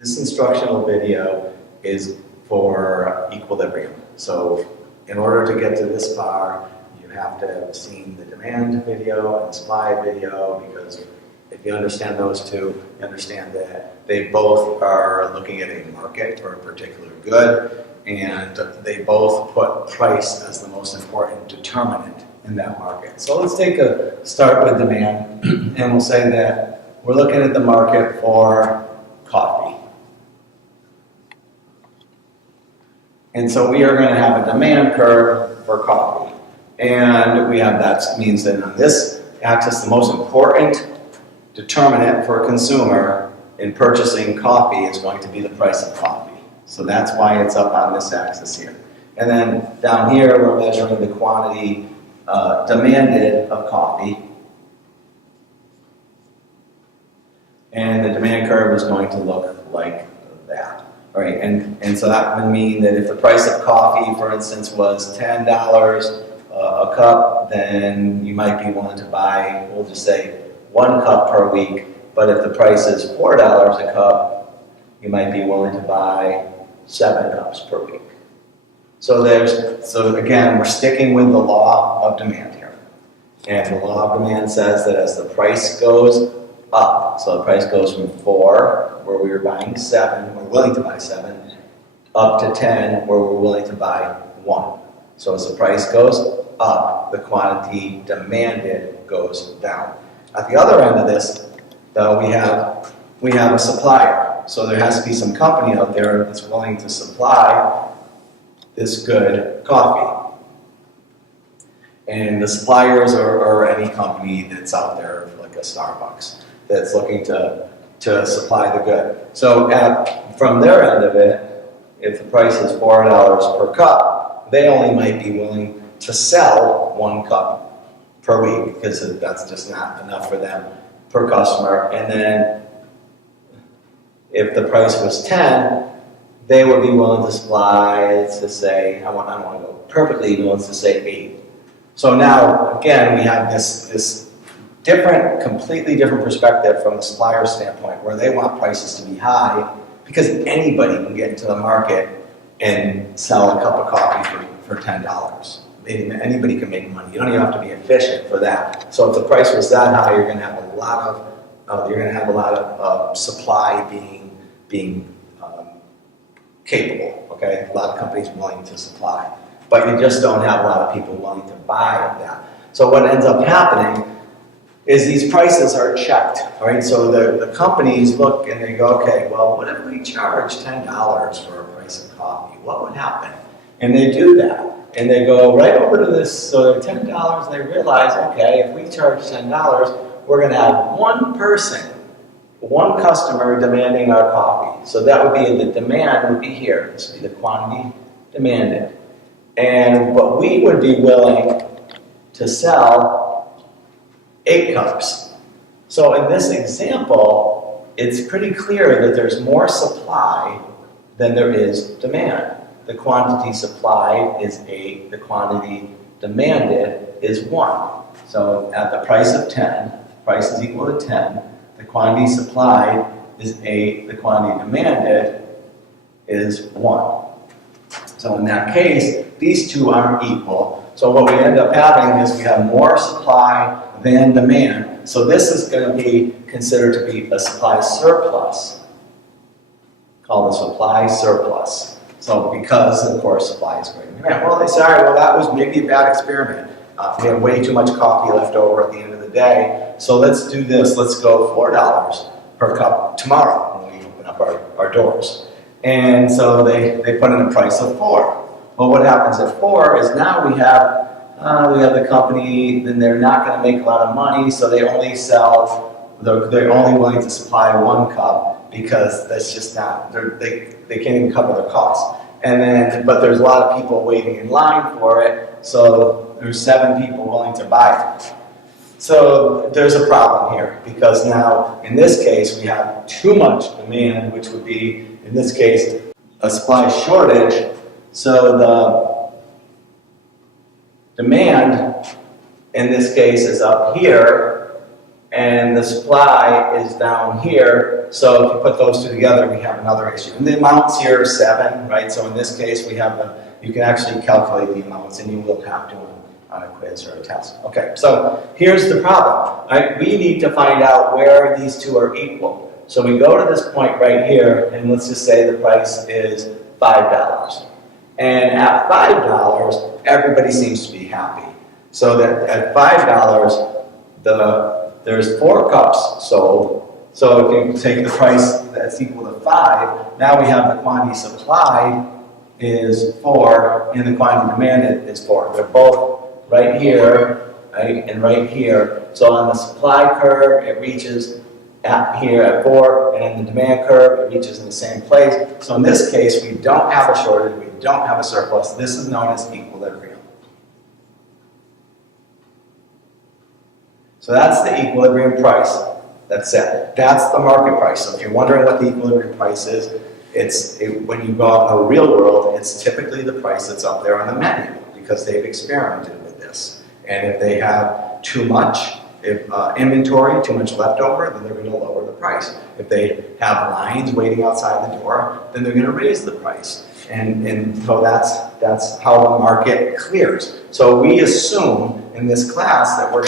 This instructional video is for equilibrium. So in order to get to this far, you have to have seen the demand video and the supply video, because if you understand those two, you understand that they both are looking at a market for a particular good, and they both put price as the most important determinant in that market. So let's take a start with demand, and we'll say that we're looking at the market for coffee. And so we are going to have a demand curve for coffee. And we have that means that on this axis, the most important determinant for a consumer in purchasing coffee is going to be the price of coffee. So that's why it's up on this axis here. And then down here, we're measuring the quantity demanded of coffee. And the demand curve is going to look like that. Right, and so that would mean that if the price of coffee, for instance, was $10 a cup, then you might be willing to buy, we'll just say, 1 cup per week. But if the price is $4 a cup, you might be willing to buy 7 cups per week. So again, we're sticking with the law of demand here. And the law of demand says that as the price goes up, so the price goes from 4, where we were buying 7, we're willing to buy 7, up to 10, where we're willing to buy 1. So as the price goes up, the quantity demanded goes down. At the other end of this, though, we have a supplier. So there has to be some company out there that's willing to supply this good coffee. And the suppliers are any company that's out there, like a Starbucks, that's looking to supply the good. So from their end of it, if the price is $4 per cup, they only might be willing to sell 1 cup per week, because that's just not enough for them per customer. And then if the price was 10, they would be willing to supply, let's just say, I don't want to go perfectly even, let's just say 8. So now, again, we have this completely different perspective from the supplier standpoint, where they want prices to be high because anybody can get into the market and sell a cup of coffee for $10. Anybody can make money. You don't even have to be efficient for that. So if the price was that high, you're going to have a lot of supply being capable. Okay, a lot of companies willing to supply, but you just don't have a lot of people willing to buy that. So what ends up happening is these prices are checked, right? So the companies look and they go, okay, well, what if we charge $10 for a price of coffee? What would happen? And they do that. And they go right over to this, so they're $10, and they realize, okay, if we charge $10, we're going to have one customer demanding our coffee. So that would be, the demand would be here. This would be the quantity demanded. But we would be willing to sell 8 cups. So in this example, it's pretty clear that there's more supply than there is demand. The quantity supplied is 8, the quantity demanded is 1. So at the price of 10, price is equal to 10, the quantity supplied is 8, the quantity demanded is 1. So in that case, these two aren't equal. So what we end up having is we have more supply than demand. So this is going to be considered to be a supply surplus, called a supply surplus. So because, of course, supply is greater than demand. Well, they say, all right, well, that was maybe a bad experiment. We have way too much coffee left over at the end of the day. So let's do this. Let's go $4 per cup tomorrow when we open up our doors. And so they put in a price of 4. Well, what happens at 4 is now we have the company, then they're not going to make a lot of money, so they only they're only willing to supply 1 cup, because that's just not, they can't even cover their costs. But there's a lot of people waiting in line for it, so there's 7 people willing to buy it. So there's a problem here, because now, in this case, we have too much demand, which would be, in this case, a supply shortage. So the demand, in this case, is up here, and the supply is down here, So if you put those two together, we have another issue. And the amounts here are 7, right? So in this case, we have you can actually calculate the amounts, and you will have to on a quiz or a test. Okay, so here's the problem. Right? We need to find out where these two are equal. So we go to this point right here, and let's just say the price is $5. And at $5, everybody seems to be happy. So that at $5, there's 4 cups sold. So if you take the price that's equal to 5, now we have the quantity supplied is 4, and the quantity demanded is 4. They're both right here, right, and right here. So on the supply curve, it reaches here at 4, and in the demand curve, it reaches in the same place. So in this case, we don't have a shortage, we don't have a surplus. This is known as equilibrium. So that's the equilibrium price that's set. That's the market price. So if you're wondering what the equilibrium price is, when you go out in the real world, it's typically the price that's up there on the menu because they've experimented with this. And if they have too much inventory, too much leftover, then they're going to lower the price. If they have lines waiting outside the door, then they're going to raise the price. And so that's how the market clears. So we assume in this class that we're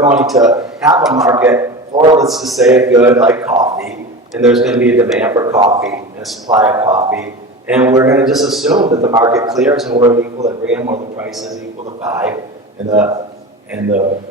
going to have a market for, let's just say, a good like coffee, and there's going to be a demand for coffee and a supply of coffee, and we're going to just assume that the market clears and we're at equilibrium where the price is equal to 5 and the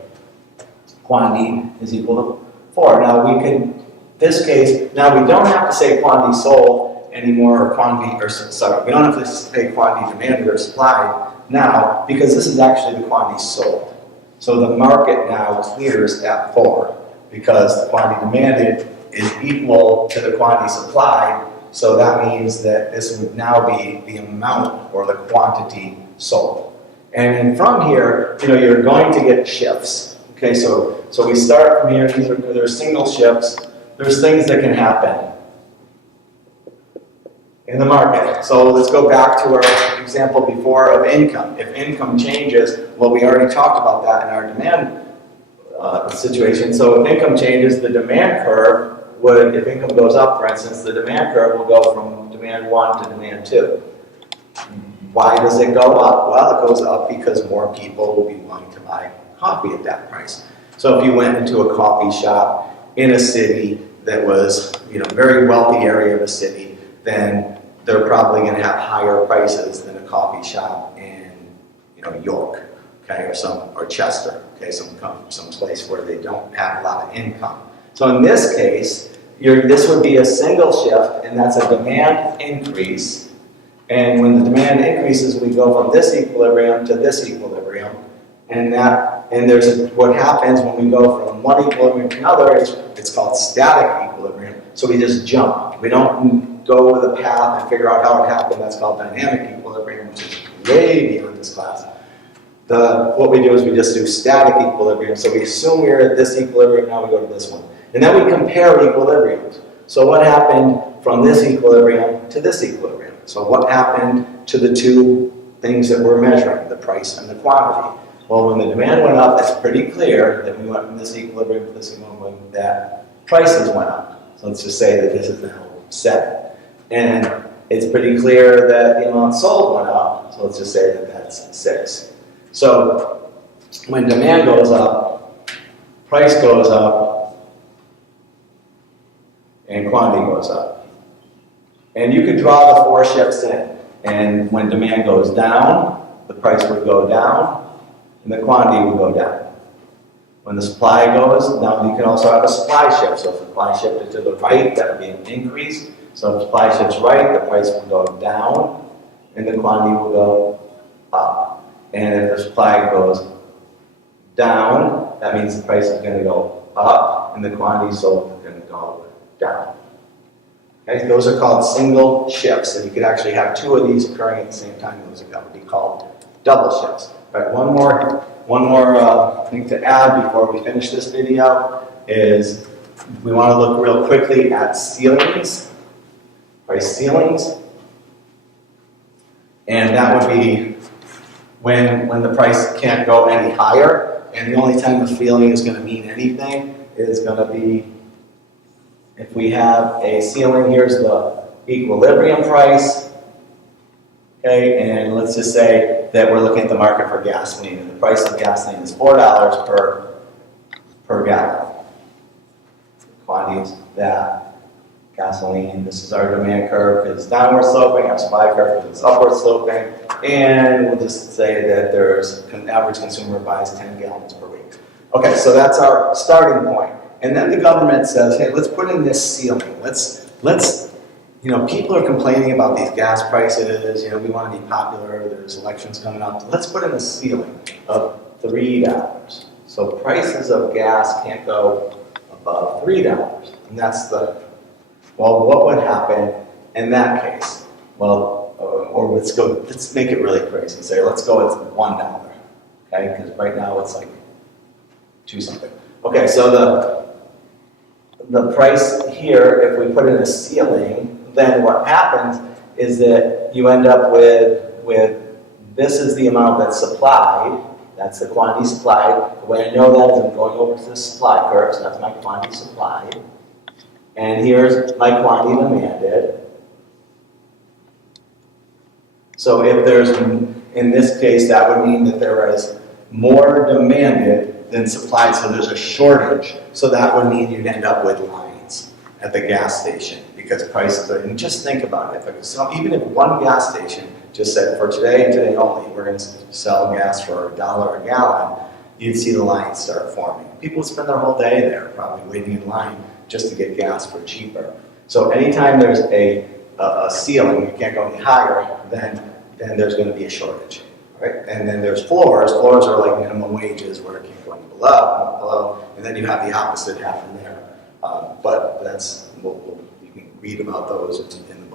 quantity is equal to 4. Now we can, this case, now we don't have to say quantity sold anymore, or quantity, or sorry, we don't have to say quantity demanded or supplied now, because this is actually the quantity sold. So the market now clears at 4, because the quantity demanded is equal to the quantity supplied, so that means that this would now be the amount or the quantity sold. And then from here, you're going to get shifts. Okay, so we start from here. There's single shifts. There's things that can happen in the market. So let's go back to our example before of income. If income changes, well, we already talked about that in our demand situation. So if income changes, the demand curve would, if income goes up, for instance, the demand curve will go from demand 1 to demand 2. Why does it go up? Well, it goes up because more people will be willing to buy coffee at that price. So if you went into a coffee shop in a city that was, very wealthy area of a city, then they're probably going to have higher prices than a coffee shop in, York, okay, or Chester, okay, some place where they don't have a lot of income. So in this case, this would be a single shift, and that's a demand increase. And when the demand increases, we go from this equilibrium to this equilibrium, what happens when we go from one equilibrium to another is it's called static equilibrium. So we just jump. We don't go with a path and figure out how it happened. That's called dynamic equilibrium, which is way beyond this class. What we do is we just do static equilibrium. So we assume we're at this equilibrium, now we go to this one. And then we compare equilibriums. So what happened from this equilibrium to this equilibrium? So what happened to the two things that we're measuring, the price and the quantity? Well, when the demand went up, it's pretty clear that we went from this equilibrium to this equilibrium, that prices went up. So let's just say that this is now 7. And it's pretty clear that the amount sold went up, so let's just say that that's 6. So when demand goes up, price goes up, and quantity goes up. And you could draw the 4 shifts in. And when demand goes down, the price would go down, and the quantity would go down. When the supply goes down, you can also have a supply shift. So if the supply shifted to the right, that would be an increase. So if the supply shifts right, the price will go down, and the quantity will go up. And if the supply goes down, that means the price is going to go up, and the quantity sold is going to go down. Okay, those are called single shifts, and you could actually have 2 of these occurring at the same time. Those would be called double shifts. All right, one more thing to add before we finish this video is we want to look real quickly at ceilings, price ceilings, and that would be when the price can't go any higher, and the only time the ceiling is going to mean anything is going to be if we have a ceiling, here's the equilibrium price. Okay, and let's just say that we're looking at the market for gasoline, and the price of gasoline is $4 per gallon. Quantities that gasoline. This is our demand curve because it's downward sloping, our supply curve because it's upward sloping, and we'll just say that there's an average consumer buys 10 gallons per week. Okay, so that's our starting point. And then the government says, hey, let's put in this ceiling. Let's people are complaining about these gas prices, we want to be popular, there's elections coming up. Let's put in a ceiling of $3. So prices of gas can't go above $3. And that's what would happen in that case? Well, or let's make it really crazy and say, let's go with $1, okay? Because right now it's like 2 something. Okay, so the price here, if we put in a ceiling, then what happens is that you end up with this is the amount that's supplied, that's the quantity supplied. The way I know that is I'm going over to the supply curve, so that's my quantity supplied. And here's my quantity demanded. So if there's, in this case, that would mean that there is more demanded than supplied, so there's a shortage. So that would mean you'd end up with lines at the gas station because prices are, and just think about it. Even if one gas station just said, for today and today only, we're going to sell gas for $1 a gallon, you'd see the lines start forming. People would spend their whole day there probably waiting in line just to get gas for cheaper. So anytime there's a ceiling, you can't go any higher, then there's going to be a shortage, right? And then there's floors. Floors are like minimum wages where it can't go any below, and then you have the opposite happen there. But that's, you can read about those in the